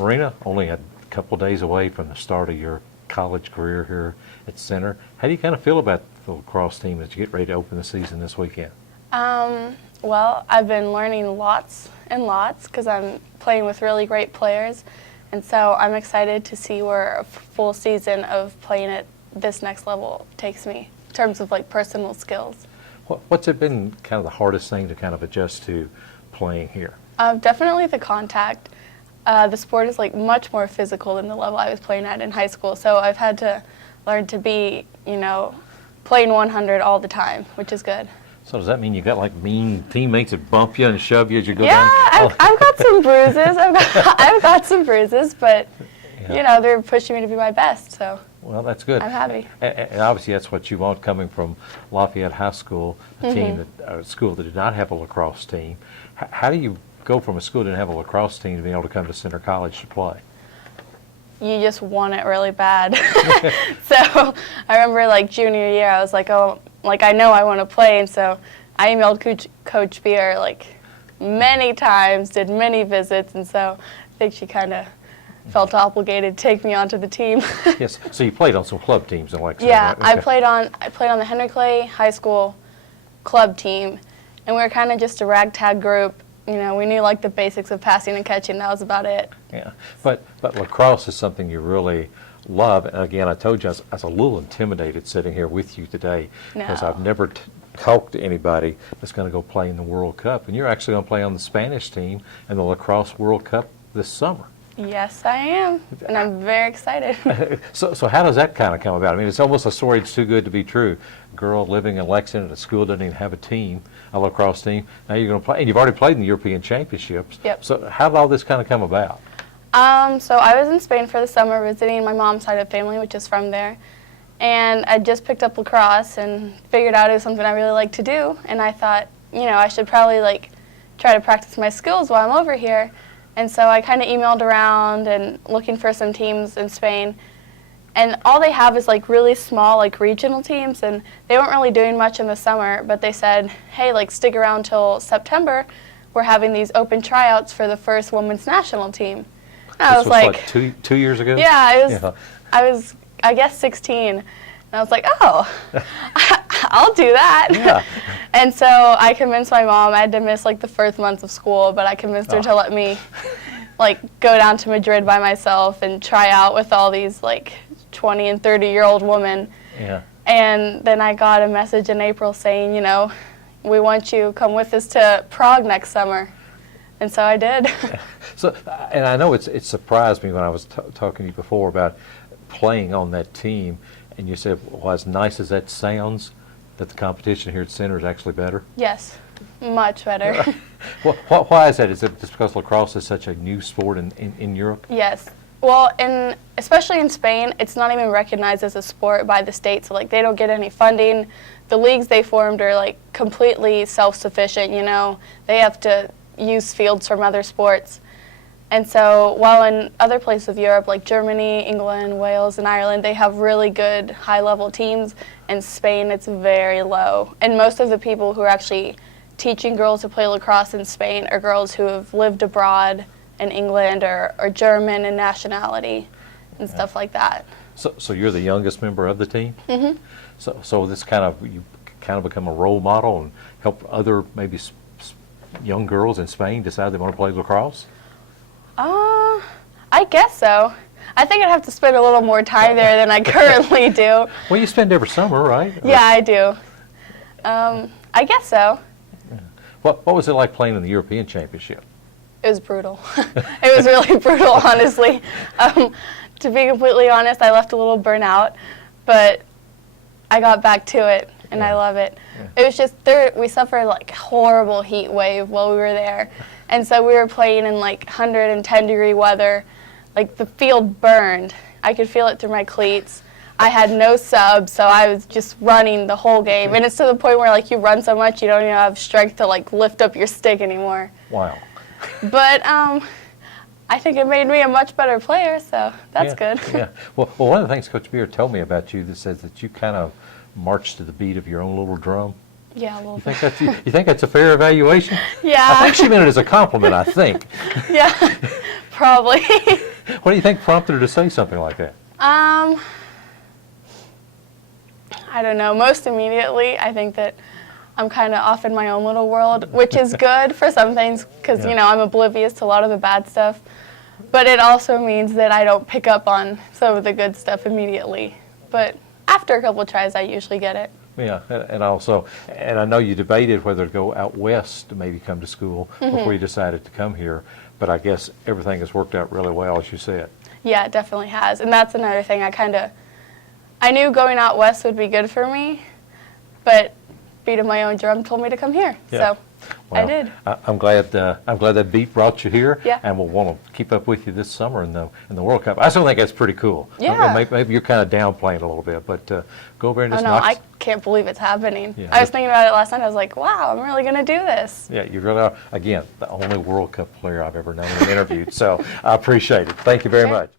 Marina, only a couple days away from the start of your college career here at Center. How do you kind of feel about the lacrosse team as you get ready to open the season this weekend? Well, I've been learning lots and lots because I'm playing with really great players, and so I'm excited to see where a full season of playing at this next level takes me in terms of like personal skills. What's it been kind of the hardest thing to kind of adjust to playing here? Definitely the contact. The sport is like much more physical than the level I was playing at in high school, so I've had to learn to be, playing 100 all the time, which is good. So does that mean you got like mean teammates that bump you and shove you as you go down? Yeah, I've got some bruises. I've got some bruises, but they're pushing me to be my best. So well, that's good. I'm happy. And obviously, that's what you want coming from Lafayette High School, a school that did not have a lacrosse team. How do you go from a school that didn't have a lacrosse team to being able to come to Center College to play? You just want it really bad. So I remember like junior year, I was like, oh. Like, I know I want to play, and so I emailed Coach Beer, like, many times, did many visits, and so I think she kind of felt obligated to take me onto the team. Yes, so you played on some club teams in Lexington, yeah, right? Okay. I played on the Henry Clay High School club team, and we were kind of just a ragtag group. We knew, like, the basics of passing and catching. That was about it. Yeah, but lacrosse is something you really love. And again, I told you I was a little intimidated sitting here with you today because I've never talked to anybody that's going to go play in the World Cup. And you're actually going to play on the Spanish team in the Lacrosse World Cup this summer. Yes, I am, and I'm very excited. So how does that kind of come about? I mean, it's almost a story that's too good to be true. A girl living in Lexington at a school doesn't even have a team, a lacrosse team. Now you're going to play, and you've already played in the European Championships. Yep. So how did all this kind of come about? So I was in Spain for the summer visiting my mom's side of the family, which is from there. And I just picked up lacrosse and figured out it was something I really like to do. And I thought, I should probably like try to practice my skills while I'm over here. And so I kind of emailed around and looking for some teams in Spain. And all they have is like really small like regional teams, and they weren't really doing much in the summer, but they said, hey, like stick around till September. We're having these open tryouts for the first women's national team. I was like, two years ago? Yeah, I was, I guess, 16. And I was like, oh, I'll do that. Yeah. And so I convinced my mom. I had to miss like the first month of school, but I convinced her to let me like go down to Madrid by myself and try out with all these like 20 and 30-year-old women. Yeah. And then I got a message in April saying, we want you to come with us to Prague next summer. And so I did. So, and I know it surprised me when I was talking to you before about playing on that team, and you said, well, as nice as that sounds, that the competition here at Center is actually better? Yes, much better. Well, why is that? Is it just because lacrosse is such a new sport in Europe? Yes. Well, especially in Spain, it's not even recognized as a sport by the state, so like they don't get any funding. The leagues they formed are like completely self-sufficient, They have to use fields from other sports. And so while in other places of Europe like Germany, England, Wales, and Ireland, they have really good high-level teams, in Spain it's very low. And most of the people who are actually teaching girls to play lacrosse in Spain are girls who have lived abroad in England or German in nationality and stuff like that. So you're the youngest member of the team? Mm-hmm. So this you kind of become a role model and help other maybe young girls in Spain decide they want to play lacrosse? I guess so. I think I'd have to spend a little more time there than I currently do. Well, you spend every summer, right? Yeah, I do. I guess so. Yeah. What was it like playing in the European Championship? It was brutal. It was really brutal, honestly. To be completely honest, I left a little burnout, but I got back to it, and I love it. Yeah. It was just, we suffered like a horrible heat wave while we were there. And so we were playing in like 110-degree weather. Like the field burned. I could feel it through my cleats. I had no subs, so I was just running the whole game. And it's to the point where like you run so much you don't even have strength to like lift up your stick anymore. Wow. But I think it made me a much better player, so that's good. Yeah. Well, one of the things Coach Beer told me about you that says that you kind of march to the beat of your own little drum. Yeah, a little bit. You think that's a fair evaluation? Yeah. I think she meant it as a compliment, I think. Yeah, probably. What do you think prompted her to say something like that? I don't know. Most immediately, I think that I'm kind of off in my own little world, which is good for some things because, you know, I'm oblivious to a lot of the bad stuff. But it also means that I don't pick up on some of the good stuff immediately. But after a couple tries, I usually get it. Yeah, and also, and I know you debated whether to go out west to maybe come to school before you decided to come here, but I guess everything has worked out really well, as you said. Yeah, it definitely has. And that's another thing I knew going out west would be good for me, but beating my own drum told me to come here. Yeah. So well, I did. I'm glad that beat brought you here, yeah. and we'll want to keep up with you this summer in the World Cup. I still think that's pretty cool. Yeah. Maybe you're kind of downplaying a little bit, but go over and just knock. I can't believe it's happening. Yeah, I was thinking about it last night. I was like, wow, I'm really going to do this. Yeah, you really are. Again, the only World Cup player I've ever known and interviewed, so I appreciate it. Thank you very much.